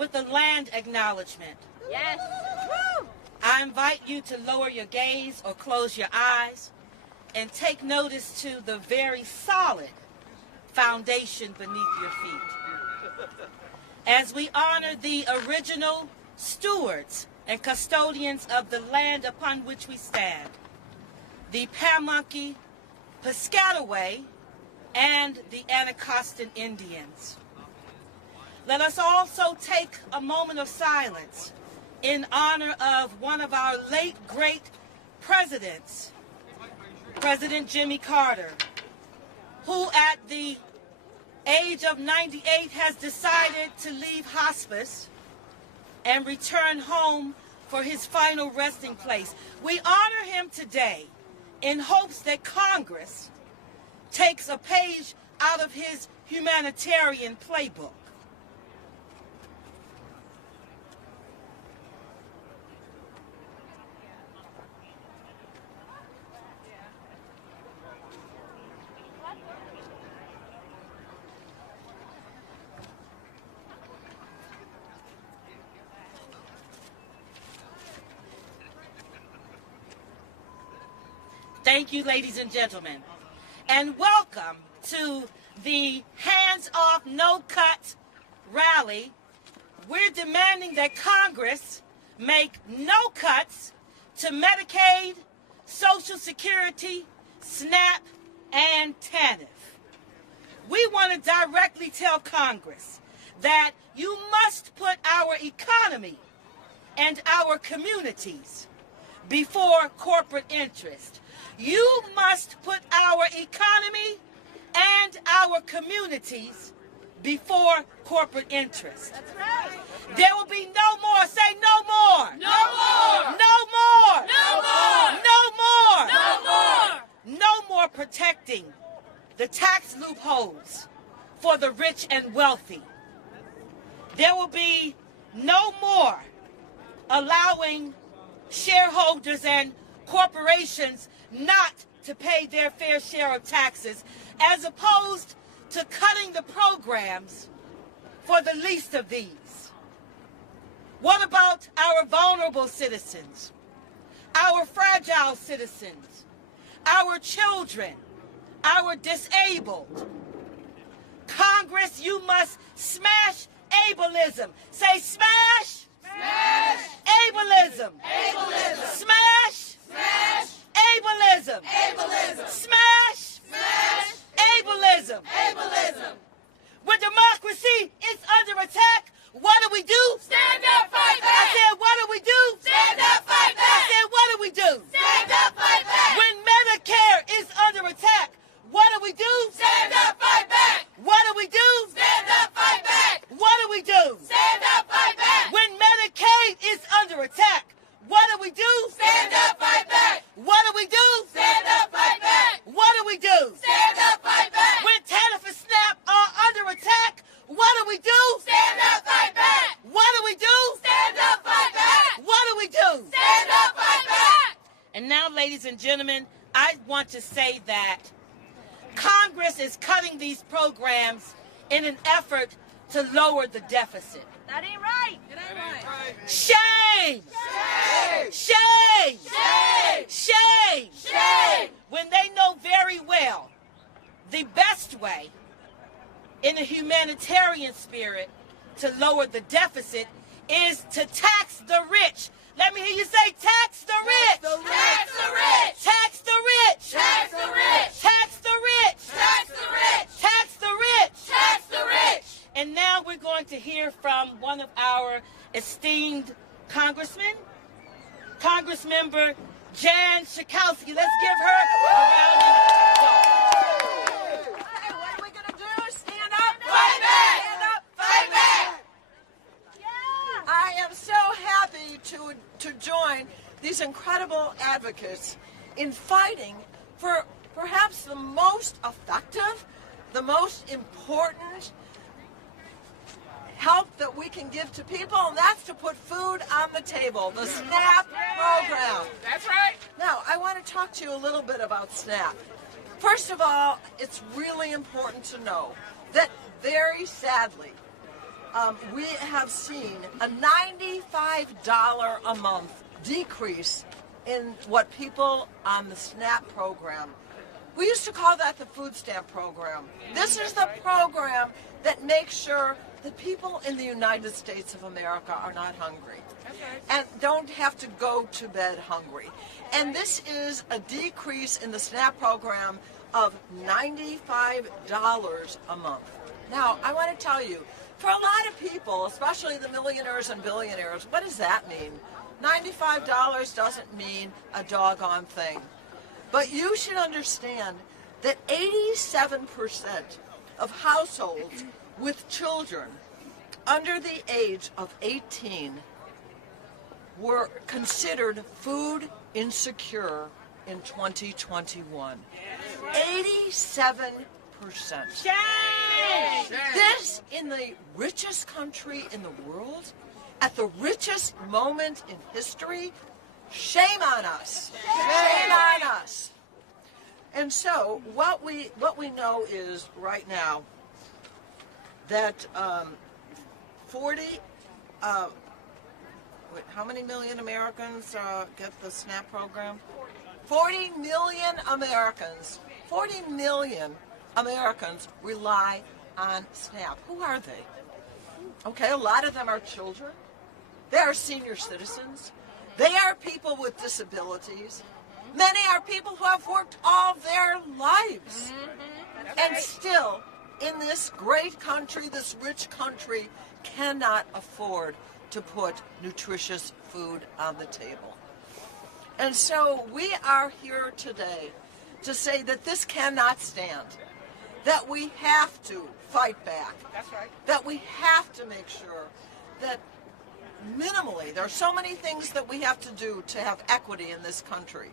with the land acknowledgement. Yes. I invite you to lower your gaze or close your eyes and take notice to the very solid foundation beneath your feet. As we honor the original stewards and custodians of the land upon which we stand, the Pamunkey, Piscataway, and the Anacostan Indians. Let us also take a moment of silence in honor of one of our late great presidents, President Jimmy Carter, who at the age of 98 has decided to leave hospice and return home for his final resting place. We honor him today in hopes that Congress takes a page out of his humanitarian playbook. Thank you, ladies and gentlemen, and welcome to the Hands Off, No Cut rally. We're demanding that Congress make no cuts to Medicaid, Social Security, SNAP, and TANF. We want to directly tell Congress that you must put our economy and our communities before corporate interest. You must put our economy and our communities before corporate interest. That's right. There will be no more. Say no more. No more. No more. No more. No more. No more. No more protecting the tax loopholes for the rich and wealthy. There will be no more allowing shareholders and corporations not to pay their fair share of taxes, as opposed to cutting the programs for the least of these. What about our vulnerable citizens, our fragile citizens, our children, our disabled? Congress, you must smash ableism. Say smash. Smash. Ableism. Ableism. Smash. Smash. Ableism. Ableism. Smash. Smash. Ableism. Ableism. When democracy is under attack, what do? Stand up, fight back. I said, what do? Stand up, fight I back. said, what do? Stand up, fight back. When Medicare is under attack, what do? Stand up, fight back. What do? Stand up, fight back. What do? Stand up, fight back. When Medicaid is under attack, what do? Stand up, fight back. What do? Stand up, fight back. What do? Stand up, fight back. When TANF and SNAP are under attack, what do? Stand up, fight back. What do? Stand up, fight back. What do? Stand up, fight back. And now, ladies and gentlemen, I want to say that Congress is cutting these programs in an effort to lower the deficit. That ain't right. It ain't right. Shame! Shame. Shame! Shame. Shame! Shame. When they know very well the best way in a humanitarian spirit to lower the deficit is to tax the rich. Let me hear you say tax the rich. Tax the rich. Tax the rich. Tax the rich. Tax the rich. Tax the rich. Tax the rich. Tax the rich. And now we're going to hear from one of our esteemed congressmen, Congressmember Jan Schakowsky. Let's give her a round of applause. Hey, what are we going to do? Stand up, Fight back. Stand up, Fight back. I am so happy to join these incredible advocates in fighting for perhaps the most effective, the most important help that we can give to people, and that's to put food on the table, the SNAP program. That's right. Now, I want to talk to you a little bit about SNAP. First of all, it's really important to know that very sadly, we have seen a $95 a month decrease in what people on the SNAP program. We used to call that the food stamp program. This is the program that makes sure that people in the United States of America are not hungry and don't have to go to bed hungry. And this is a decrease in the SNAP program of $95 a month. Now, I want to tell you, for a lot of people, especially the millionaires and billionaires, what does that mean? $95 doesn't mean a doggone thing. But you should understand that 87% of households with children under the age of 18 were considered food insecure in 2021. 87%. This in the richest country in the world, at the richest moment in history. Shame on us. Shame on us. And so what we know is right now that 40 how many million Americans get the SNAP program? 40 million Americans. 40 million Americans rely on SNAP. Who are they? Okay, a lot of them are children. They are senior citizens. They are people with disabilities. Many are people who have worked all their lives. And still, in this great country, this rich country, cannot afford to put nutritious food on the table. And so we are here today to say that this cannot stand, that we have to fight back. That's right. That we have to make sure that minimally, there are so many things that we have to do to have equity in this country,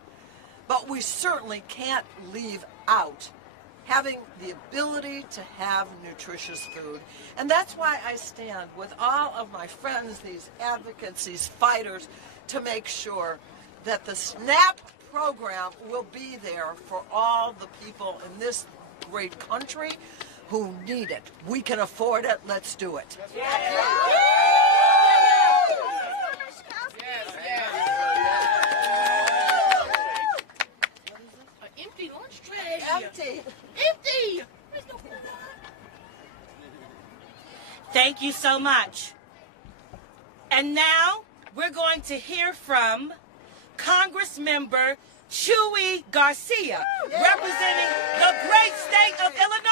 but we certainly can't leave out having the ability to have nutritious food. And that's why I stand with all of my friends, these advocates, these fighters, to make sure that the SNAP program will be there for all the people in this great country who need it. We can afford it. Let's do it. Empty lunch tray. Empty. Empty. Thank you so much. And now we're going to hear from Congressmember Chuy Garcia, representing the great state of Illinois.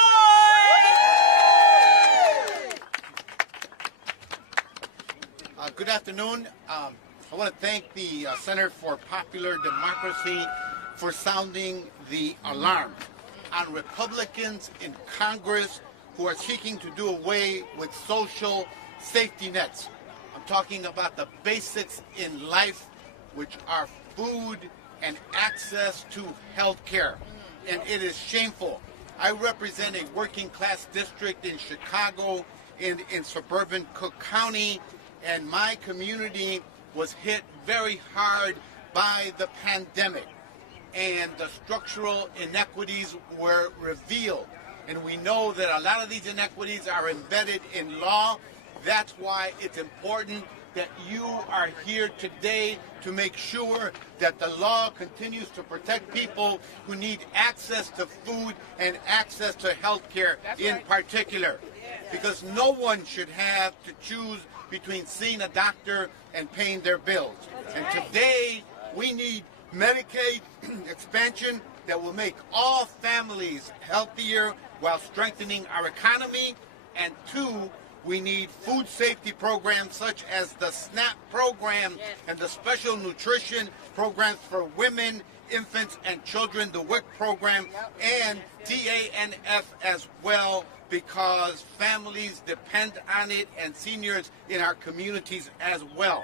Good afternoon. I want to thank the Center for Popular Democracy for sounding the alarm on Republicans in Congress who are seeking to do away with social safety nets. I'm talking about the basics in life, which are food and access to health care. And it is shameful. I represent a working class district in Chicago, in suburban Cook County, and my community was hit very hard by the pandemic. And the structural inequities were revealed. And we know that a lot of these inequities are embedded in law. That's why it's important that you are here today to make sure that the law continues to protect people who need access to food and access to health care in particular. Because no one should have to choose between seeing a doctor and paying their bills. And today we need Medicaid expansion that will make all families healthier while strengthening our economy. And two, we need food safety programs such as the SNAP program and the special nutrition programs for women, infants, and children, the WIC program, and TANF as well, because families depend on it and seniors in our communities as well.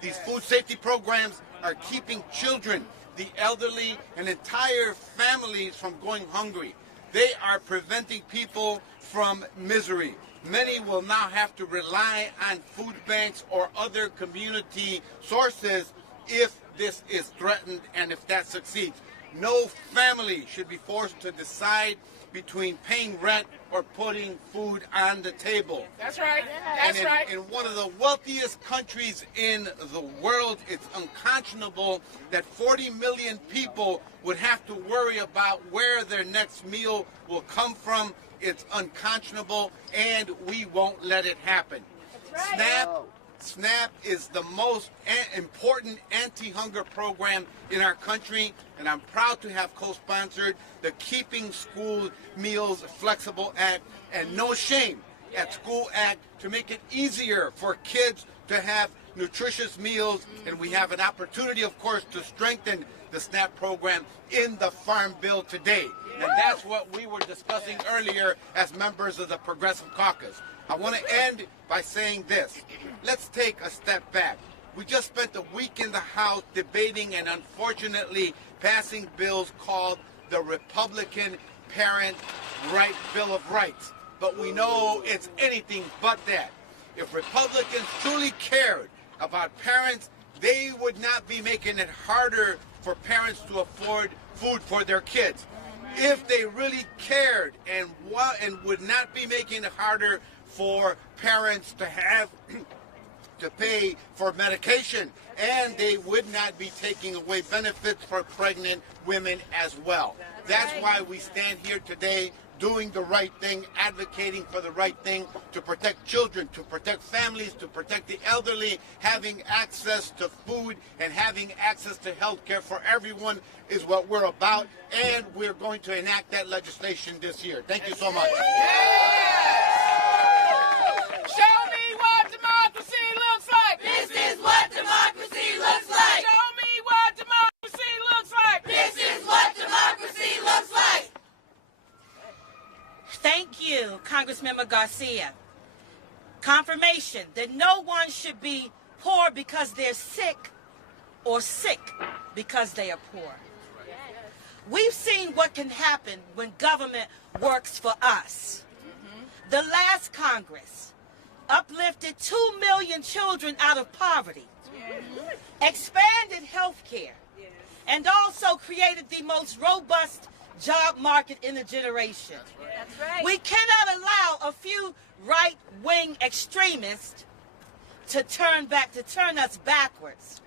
These food safety programs are keeping children, the elderly, and entire families from going hungry. They are preventing people from misery. Many will now have to rely on food banks or other community sources if this is threatened and if that succeeds. No family should be forced to decide between paying rent or putting food on the table. That's right. That's right. In one of the wealthiest countries in the world, it's unconscionable that 40 million people would have to worry about where their next meal will come from. It's unconscionable, and we won't let it happen. That's right. SNAP is the most important anti-hunger program in our country, and I'm proud to have co-sponsored the Keeping School Meals Flexible Act and No Shame at School Act to make it easier for kids to have nutritious meals, and we have an opportunity, of course, to strengthen the SNAP program in the Farm Bill today. And that's what we were discussing earlier as members of the Progressive Caucus. I want to end by saying this. Let's take a step back. We just spent a week in the House debating and unfortunately passing bills called the Republican Parent Right Bill of Rights. But we know it's anything but that. If Republicans truly cared about parents, they would not be making it harder for parents to afford food for their kids. If they really cared and would not be making it harder for parents to have to pay for medication, and they would not be taking away benefits for pregnant women as well. That's why we stand here today doing the right thing, advocating for the right thing, to protect children, to protect families, to protect the elderly. Having access to food and having access to health care for everyone is what we're about, and we're going to enact that legislation this year. Thank you so much. Show me what democracy looks like. This is what democracy looks like. Show me what democracy looks like. This is what democracy looks like. Thank you, Congressmember Garcia. Confirmation that no one should be poor because they're sick or sick because they are poor. We've seen what can happen when government works for us. The last Congress uplifted 2 million children out of poverty, expanded health care, and also created the most robust job market in a generation. That's right. We cannot allow a few right-wing extremists to turn us backwards.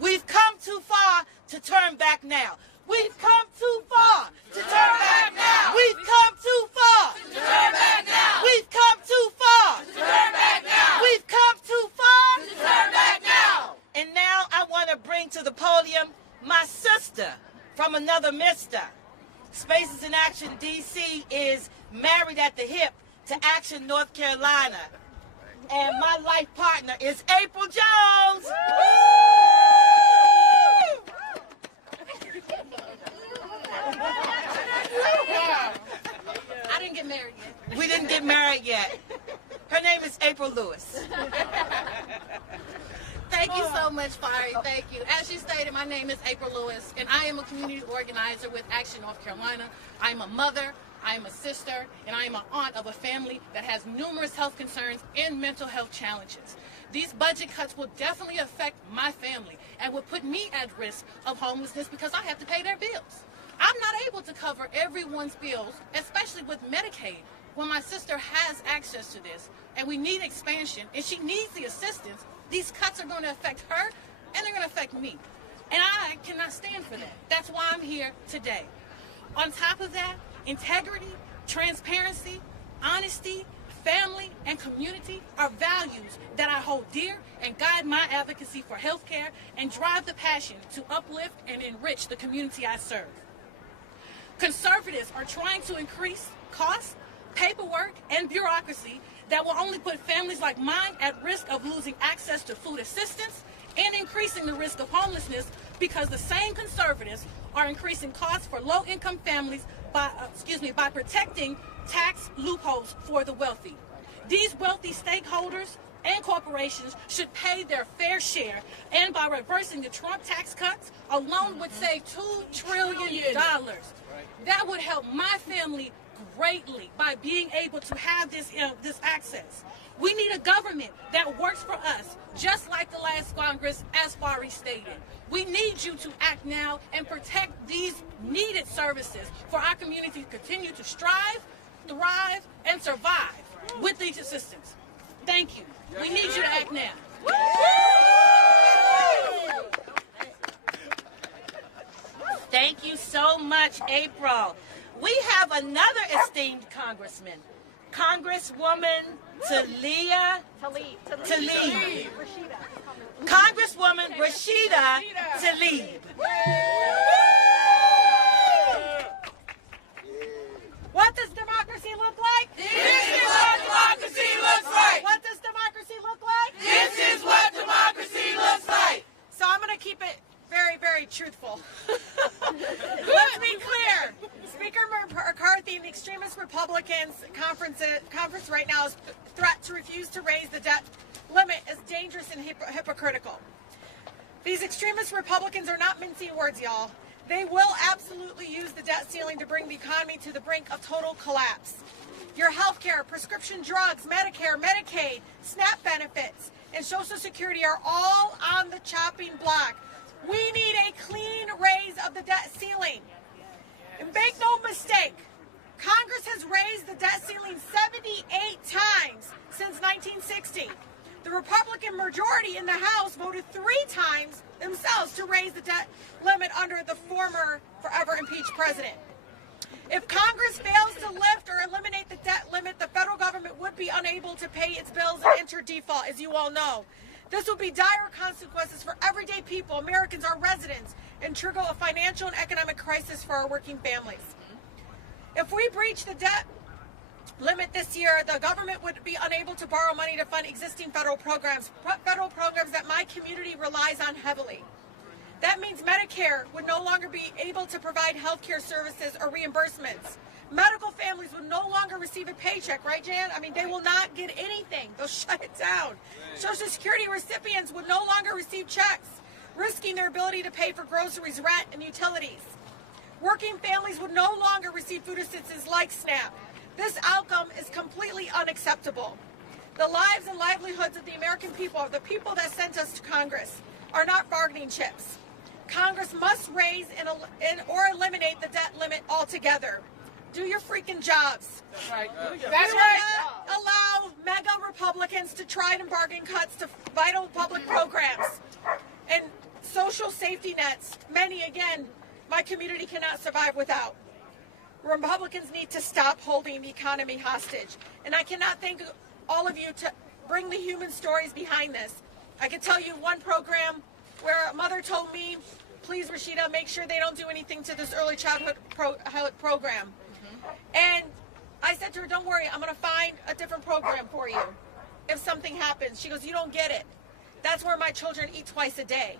We've come too far to turn back now. We've come too far to turn back now. We've come too far To turn back now. We've come too far To turn back now. We've come too far. To turn back now. And now I want to bring to the podium my sister from another mister. Spaces in Action DC is married at the hip to Action North Carolina. And my life partner is April Jones. I didn't get married yet. We didn't get married yet. Her name is April Lewis. Thank you so much, Fari. Thank you. As you stated, my name is April Lewis, and I am a community organizer with Action North Carolina. I'm a mother, I am a sister, and I am an aunt of a family that has numerous health concerns and mental health challenges. These budget cuts will definitely affect my family and will put me at risk of homelessness because I have to pay their bills. I'm not able to cover everyone's bills, especially with Medicaid, when my sister has access to this, and we need expansion, and she needs the assistance. These cuts are going to affect her, and they're going to affect me. And I cannot stand for that. That's why I'm here today. On top of that, integrity, transparency, honesty, family, and community are values that I hold dear and guide my advocacy for health care and drive the passion to uplift and enrich the community I serve. Conservatives are trying to increase costs, paperwork, and bureaucracy that will only put families like mine at risk of losing access to food assistance and increasing the risk of homelessness because the same conservatives are increasing costs for low-income families by protecting tax loopholes for the wealthy. These wealthy stakeholders and corporations should pay their fair share, and by reversing the Trump tax cuts, alone would save $2 trillion. That would help my family greatly by being able to have this access. We need a government that works for us, just like the last Congress, as Fari stated. We need you to act now and protect these needed services for our community to continue to strive, thrive, and survive with these assistance. Thank you. We need you to act now. Thank you so much, April. We have another esteemed congressman, Congresswoman Talia Tlaib. Congresswoman Rashida Tlaib. What does democracy look like? This is what democracy looks like. What does democracy look like? This is what democracy looks like. So I'm going to keep it very, very truthful. Let's be clear. Speaker McCarthy and the extremist Republicans conference right now is threat to refuse to raise the debt limit is dangerous and hypocritical. These extremist Republicans are not mincing words, y'all. They will absolutely use the debt ceiling to bring the economy to the brink of total collapse. Your health care, prescription drugs, Medicare, Medicaid, SNAP benefits, and Social Security are all on the chopping block. We need a clean raise of the debt ceiling. And make no mistake, Congress has raised the debt ceiling 78 times since 1960. The Republican majority in the House voted 3 times themselves to raise the debt limit under the former forever impeached president. If Congress fails to lift or eliminate the debt limit, the federal government would be unable to pay its bills and enter default, as you all know. This will be dire consequences for everyday people, Americans, our residents, and trigger a financial and economic crisis for our working families. If we breach the debt limit this year, the government would be unable to borrow money to fund existing federal programs that my community relies on heavily. That means Medicare would no longer be able to provide health care services or reimbursements. Medical families would no longer receive a paycheck, right, Jan? I mean, they will not get anything. They'll shut it down. Social Security recipients would no longer receive checks, risking their ability to pay for groceries, rent, and utilities. Working families would no longer receive food assistance like SNAP. This outcome is completely unacceptable. The lives and livelihoods of the American people, the people that sent us to Congress, are not bargaining chips. Congress must raise or eliminate the debt limit altogether. Do your freaking jobs. That's right. That's right. Allow mega Republicans to try and bargain cuts to vital public programs and social safety nets. Many, again, my community cannot survive without. Republicans need to stop holding the economy hostage. And I cannot thank all of you to bring the human stories behind this. I can tell you one program where a mother told me, please, Rashida, make sure they don't do anything to this early childhood program. And I said to her, don't worry, I'm going to find a different program for you if something happens. She goes, you don't get it. That's where my children eat twice a day.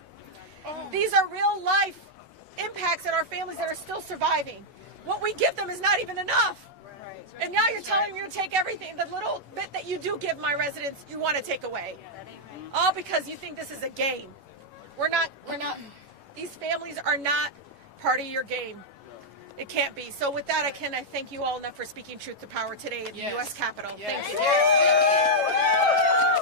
These are real life impacts in our families that are still surviving. What we give them is not even enough. And now you're telling me to take everything, the little bit that you do give my residents, you want to take away. All because you think this is a game. We're not, these families are not part of your game. It can't be. So with that, I thank you all enough for speaking truth to power today at the U.S. Capitol. Thank you.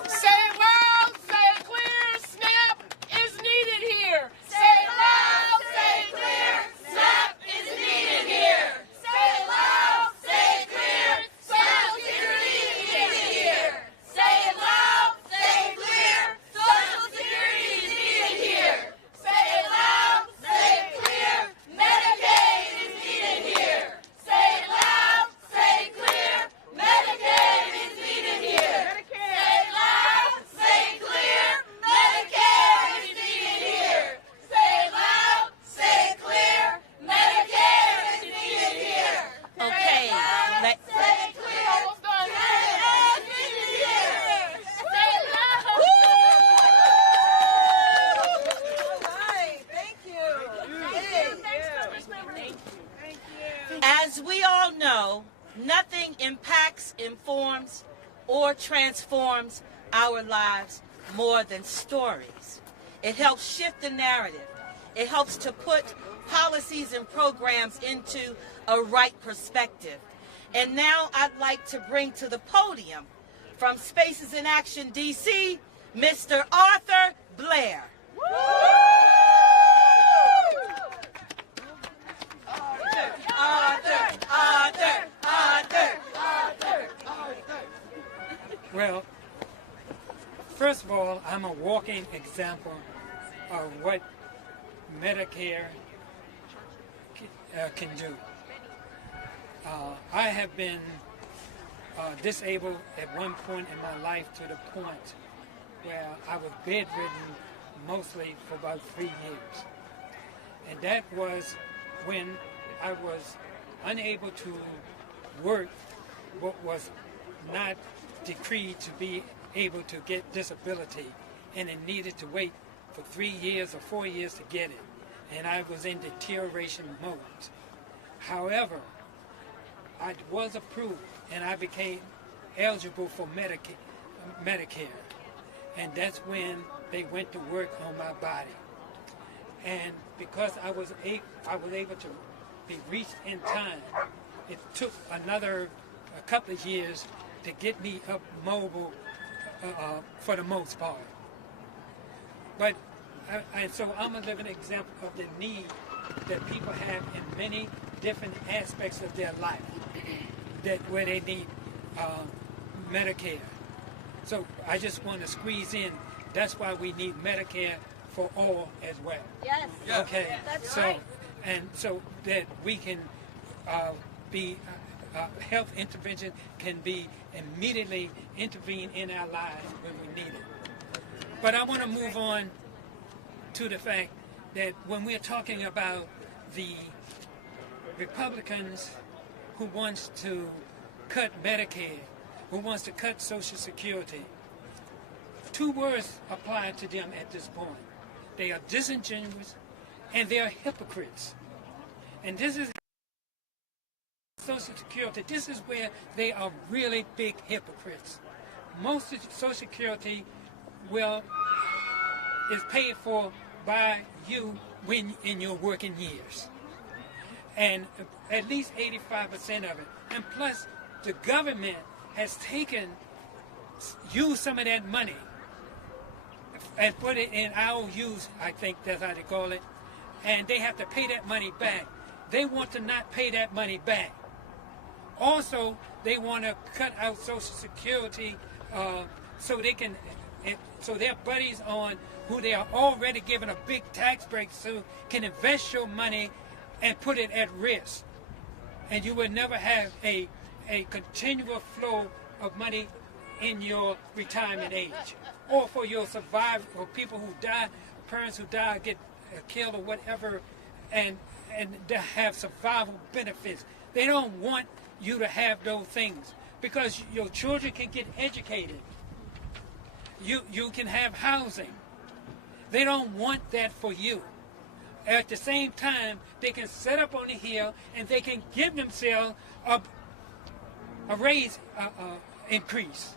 Say it loud, say it clear, SNAP is needed here. Say it loud, say it clear, SNAP is needed here. Say it loud, say it clear, Social Security is needed here. Say it loud, say it clear, Social Security is needed here. Say it loud, say it clear, Medicaid is needed here. Say it loud, say it clear, Medicaid is needed here. Say it loud, say it clear, Medicaid is needed here. Say it loud, say it clear, Medicaid is needed here. Okay, Say it clear, almost done. Medicaid is needed here. Say it loud. All right, thank you. as we all know, nothing impacts, informs, or transforms our lives more than stories. It helps shift the narrative. It helps to put policies and programs into a right perspective. And now I'd like to bring to the podium from Spaces in Action, D.C., Mr. Arthur Blair. Well, first of all, I'm a walking example of what Medicare can do. I have been disabled at one point in my life to the point where I was bedridden mostly for about 3 years. And that was when I was unable to work what was not decreed to be able to get disability, and it needed to wait for 3 years or 4 years to get it. And I was in deterioration mode. However, I was approved and I became eligible for Medicare. And that's when they went to work on my body. And because I was able to be reached in time, it took another couple of years to get me up mobile for the most part. But so I'm a living example of the need that people have in many different aspects of their life, that where they need Medicare. So I just want to squeeze in. That's why we need Medicare for all as well. Yes. Okay. That's so right. and so that we can be health intervention can be immediately intervene in our lives when we need it. But I want to move on to the fact that when we're talking about the Republicans who wants to cut Medicaid, who wants to cut Social Security, two words apply to them at this point. They are disingenuous and they are hypocrites. And this is Social Security. This is where they are really big hypocrites. Most of Social Security is paid for by you when in your working years. And at least 85% of it. And plus, the government has used some of that money and put it in IOUs, I think that's how they call it, and they have to pay that money back. They want to not pay that money back. Also, they want to cut out Social Security so they can, so their buddies on who they are already giving a big tax break to can invest your money and put it at risk. And you will never have a continual flow of money in your retirement age, or for your survivors, or people who die, parents who die, get killed or whatever, and to have survival benefits. They don't want you to have those things because your children can get educated. You can have housing. They don't want that for you. At the same time, they can set up on the hill and they can give themselves a raise increase.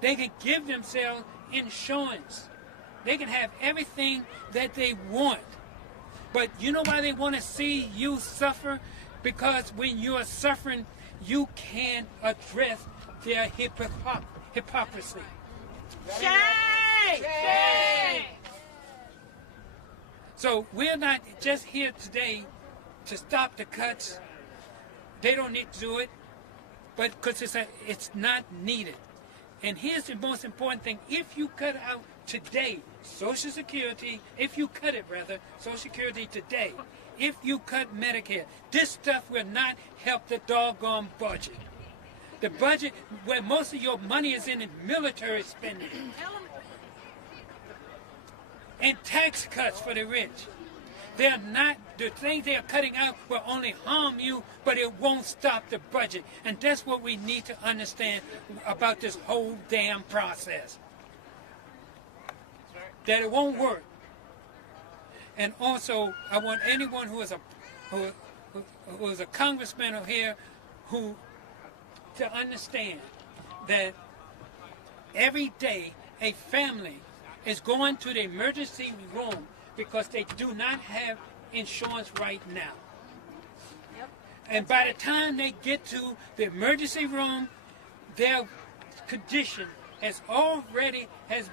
They can give themselves insurance. They can have everything that they want. But you know why they want to see you suffer? Because when you are suffering, you can't address their hypocrisy. Shame! Shame! So we're not just here today to stop the cuts. They don't need to do it, but because it's not needed. And here's the most important thing. If you cut out today Social Security, Social Security today, if you cut Medicare, this stuff will not help the doggone budget. The budget, where most of your money is in military spending. And tax cuts for the rich. They're not, the things they're cutting out will only harm you, but it won't stop the budget. And that's what we need to understand about this whole damn process. That it won't work. And also, I want anyone who is a congressman here to understand that every day a family is going to the emergency room because they do not have insurance right now. Yep. And by the time they get to the emergency room, their condition has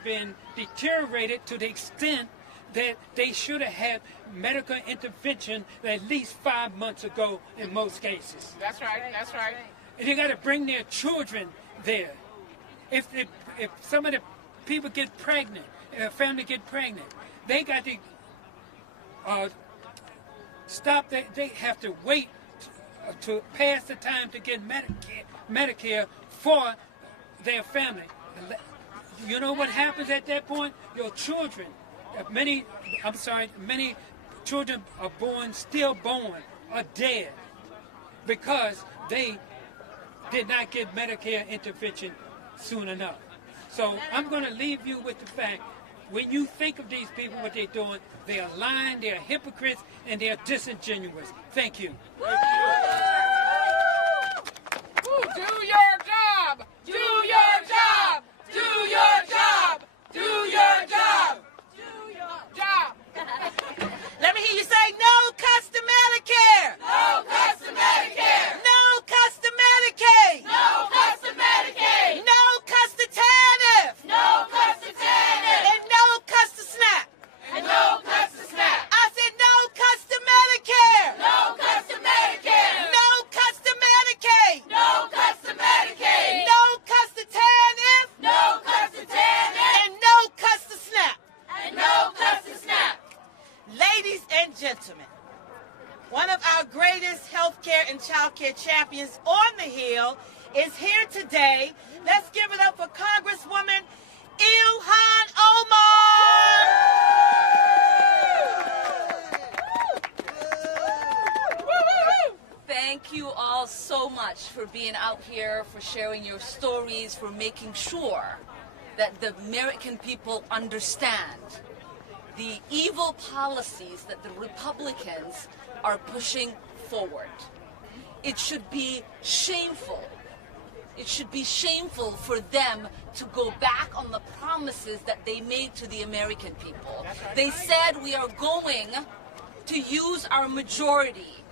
been deteriorated to the extent that they should have had medical intervention at least 5 months ago in most cases. That's right. That's right. And they got to bring their children there. if some of the people get pregnant, family get pregnant, they got to stop. They have to wait to pass the time to get Medicare for their family. You know what happens at that point? Your children, many children are stillborn, are dead because they did not get Medicare intervention soon enough. So I'm going to leave you with the fact, when you think of these people, what they're doing, they are lying, they are hypocrites, and they are disingenuous. Thank you. Do your job! Do your job! Do your job! Do your job! Do your job! Let me hear you say, no cuts to Medicare! No cuts to Medicare! No cuts to Medicaid! No cuts to Medicaid! No cuts to TANF! No cuts to TANF! And no cuts to SNAP! And no cuts to SNAP! I said no cuts to Medicare! No cuts to Medicare! No cuts to Medicaid! No cuts to Medicaid! No cuts to TANF! No cuts to TANF! And no cuts to SNAP! And no cuts to SNAP! Ladies and gentlemen, one of our greatest healthcare and childcare champions on the Hill is here today. Let's give it up for Congresswoman Ilhan Omar! Thank you all so much for being out here, for sharing your stories, for making sure that the American people understand the evil policies that the Republicans are pushing forward. It should be shameful. It should be shameful for them to go back on the promises that they made to the American people. They said we are going to use our majority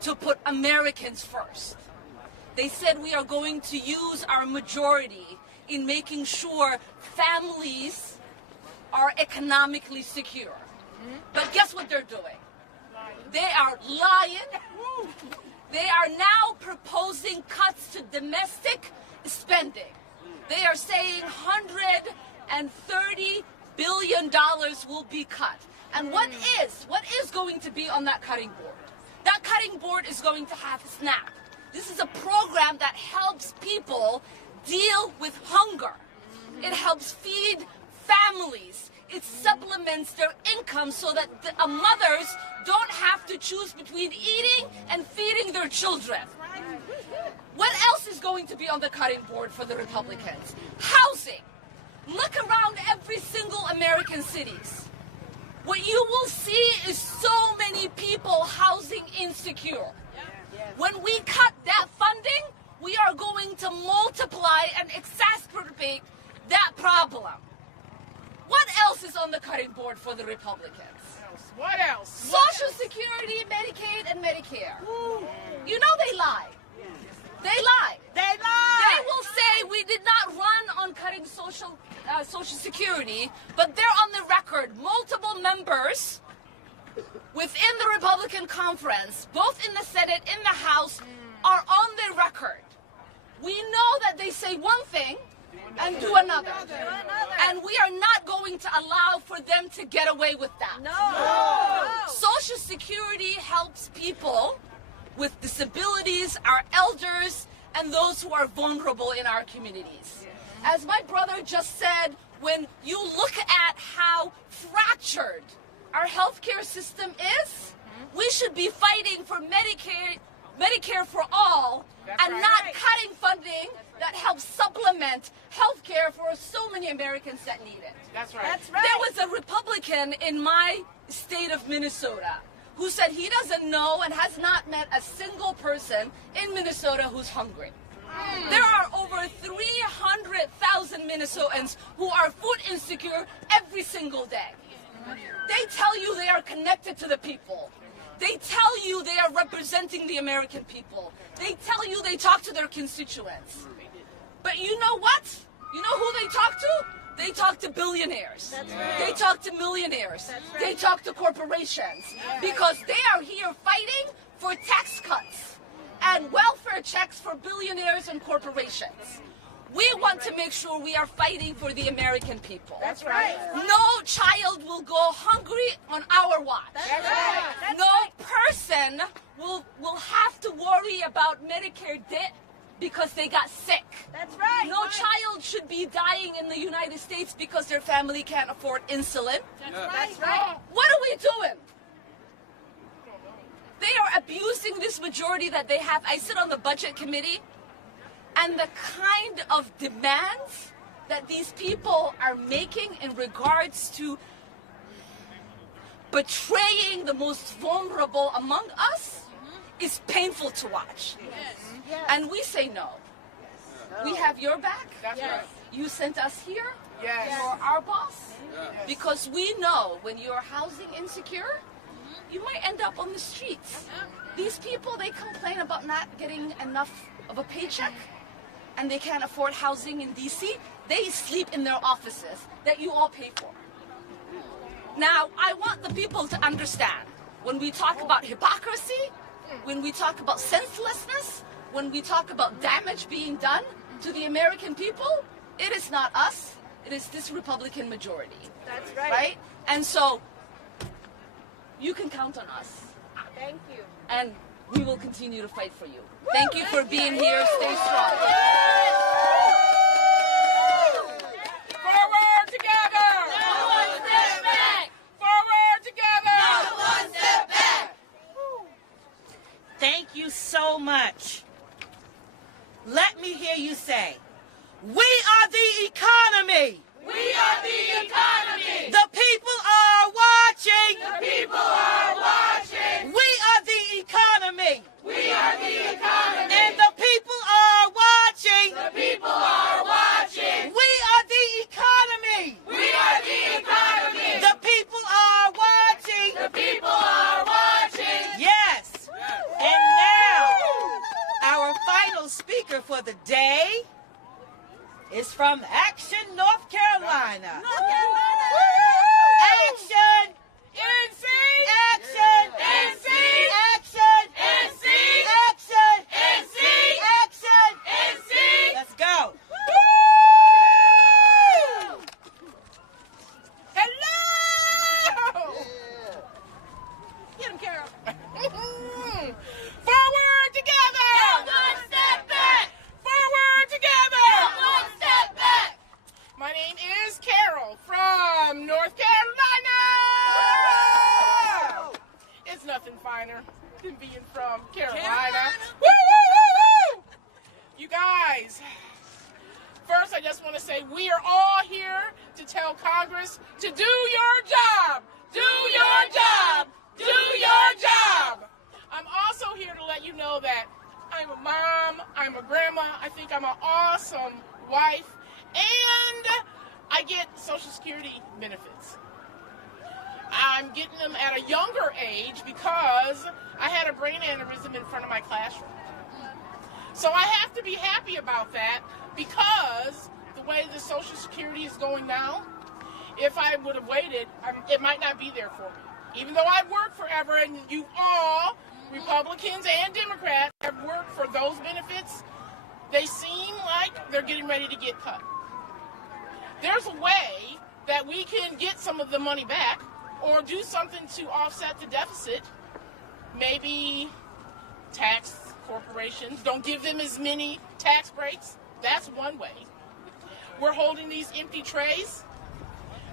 to put Americans first. They said we are going to use our majority in making sure families are economically secure. But guess what they're doing? They are lying. They are now proposing cuts to domestic spending. They are saying $130 billion will be cut. And what is going to be on that cutting board? That cutting board is going to have SNAP. This is a program that helps people deal with hunger. It helps feed families. It supplements their income so that the mothers don't have to choose between eating and feeding their children. What else is going to be on the cutting board for the Republicans? Housing. Look around every single American cities. What you will see is so many people housing insecure. When we cut that funding, we are going to multiply and exacerbate that problem. What else is on the cutting board for the Republicans? What else? Social Security, Medicaid, and Medicare. You know they lie. They lie. They lie! They will say we did not run on cutting Social Security, but they're on the record. Multiple members within the Republican conference, both in the Senate, in the House, are on the record. We know that they say one thing and do another. And we are not going to allow for them to get away with that. No. Social Security helps people with disabilities, our elders, and those who are vulnerable in our communities. As my brother just said, when you look at how fractured our healthcare system is, we should be fighting for Medicare for all, and not cutting funding that helps supplement healthcare for so many Americans that need it. That's right. That's right. There was a Republican in my state of Minnesota who said he doesn't know and has not met a single person in Minnesota who's hungry. There are over 300,000 Minnesotans who are food insecure every single day. They tell you they are connected to the people. They tell you they are representing the American people. They tell you they talk to their constituents. But you know what? You know who they talk to? They talk to billionaires. That's right. They talk to millionaires. That's right. They talk to corporations. Because they are here fighting for tax cuts and welfare checks for billionaires and corporations. We want to make sure we are fighting for the American people. That's right. No child will go hungry on our watch. That's right. No person will have to worry about Medicare debt because they got sick. That's right. No child should be dying in the United States because their family can't afford insulin. That's right. What are we doing? They are abusing this majority that they have. I sit on the budget committee, and the kind of demands that these people are making in regards to betraying the most vulnerable among us is painful to watch. And we say no. We have your back. You sent us here. You're our boss. Because we know when you're housing insecure, you might end up on the streets. These people, they complain about not getting enough of a paycheck, and they can't afford housing in DC. They sleep in their offices that you all pay for. Now, I want the people to understand, when we talk about hypocrisy, when we talk about senselessness, when we talk about damage being done to the American people, it is not us, it is this Republican majority. That's right. Right? And so, you can count on us. Thank you. And we will continue to fight for you. Thank you for being here. Stay strong. Forward together! Not one step back. Forward together! Not one step back. Thank you so much. Let me hear you say, we are the economy. We are the economy! The people are watching. The people are watching! We are the economy. We are the economy! And the people are watching. The people are watching! We are the economy. We are the economy! The people are watching. The people are watching! Yes. And now, our final speaker for the day is from Action, North Carolina. Action! NC! Action! NC! Action! NC! Action! NC! Action! NC! Let's go. Hello! Get him, Carol. Forward together! Not one step back. Forward together! Not one step back. My name is Carol from North Carolina! It's nothing finer than being from Carolina. Woo, woo, woo, woo! You guys, first I just want to say we are all here to tell Congress to do your job! Do your job! Do your job! I'm also here to let you know that I'm a mom, I'm a grandma, I think I'm an awesome wife, and I get Social Security benefits. I'm getting them at a younger age because I had a brain aneurysm in front of my classroom. So I have to be happy about that because the way the Social Security is going now, if I would have waited, it might not be there for me. Even though I've worked forever and you all, Republicans and Democrats, have worked for those benefits, they seem like they're getting ready to get cut. There's a way that we can get some of the money back or do something to offset the deficit. Maybe tax corporations, don't give them as many tax breaks. That's one way. We're holding these empty trays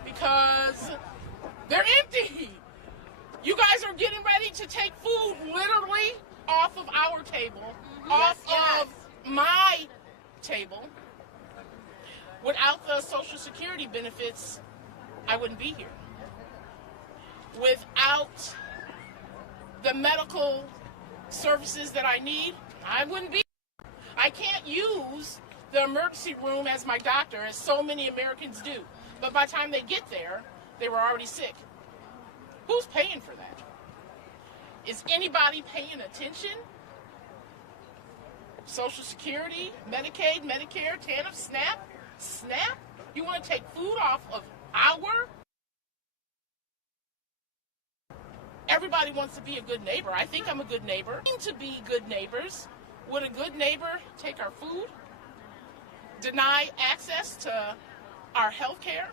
because they're empty. You guys are getting ready to take food literally off of our table, off of my table. Without the Social Security benefits, I wouldn't be here. Without the medical services that I need, I wouldn't be here. I can't use the emergency room as my doctor, as so many Americans do. But by the time they get there, they were already sick. Who's paying for that? Is anybody paying attention? Social Security, Medicaid, Medicare, TANF, SNAP? SNAP? You want to take food off of our? Everybody wants to be a good neighbor. I think I'm a good neighbor. To be good neighbors. Would a good neighbor take our food? deny access to our health care,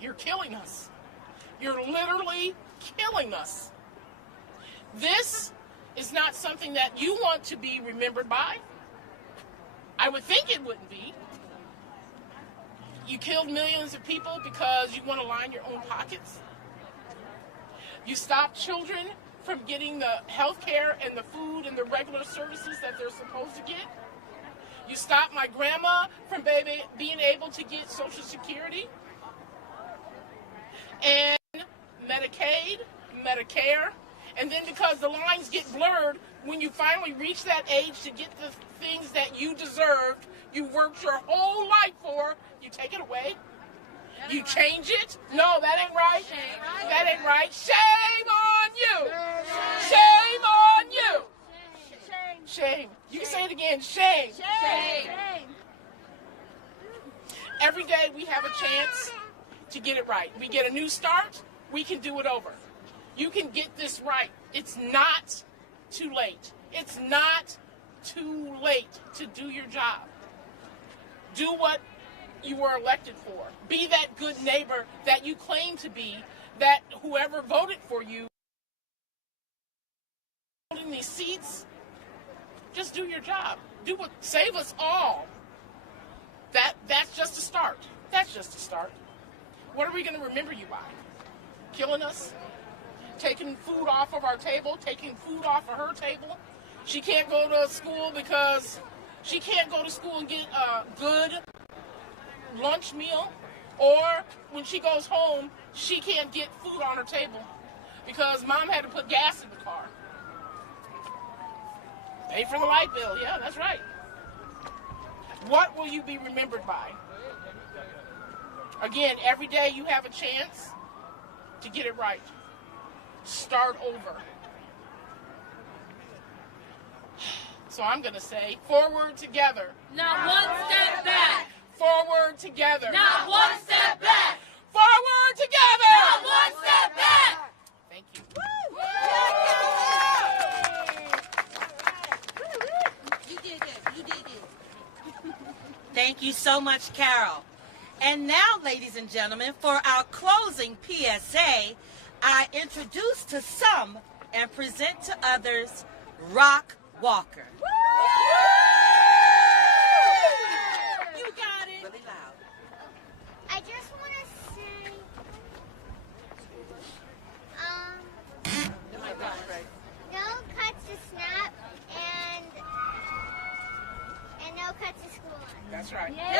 you're killing us. You're literally killing us. This is not something that you want to be remembered by. I would think it wouldn't be. You killed millions of people because you want to line your own pockets. You stopped children from getting the health care and the food and the regular services that they're supposed to get. You stopped my grandma from being able to get Social Security and Medicaid, Medicare. And then because the lines get blurred, when you finally reach that age to get the things that you deserved, you worked your whole life for, you take it away. You change it. No, that ain't right. That ain't right. Shame on you. Shame on you. Shame. You can say it again. Shame. Every day we have a chance to get it right. We get a new start. We can do it over. You can get this right. It's not too late. It's not too late to do your job. Do what you were elected for. Be that good neighbor that you claim to be, that whoever voted for you, holding these seats, just do your job. Do what save us all. That's just a start. That's just a start. What are we going to remember you by? Killing us? Taking food off of our table, taking food off of her table. She can't go to school because she can't go to school and get a good lunch meal, or when she goes home, she can't get food on her table because mom had to put gas in the car. Pay for the light bill. Yeah, that's right. What will you be remembered by? Again, every day you have a chance to get it right. Start over. So I'm going to say, forward together. Not one step back. Forward together. Not one step back. Forward together. Not one step back. Thank you. You did it. You did it. Thank you so much, Carol. And now, ladies and gentlemen, for our closing PSA, I introduce to some and present to others Rock Walker. You got it. Really loud. I just want to say, no cuts to SNAP and no cuts to school. That's right. Yeah.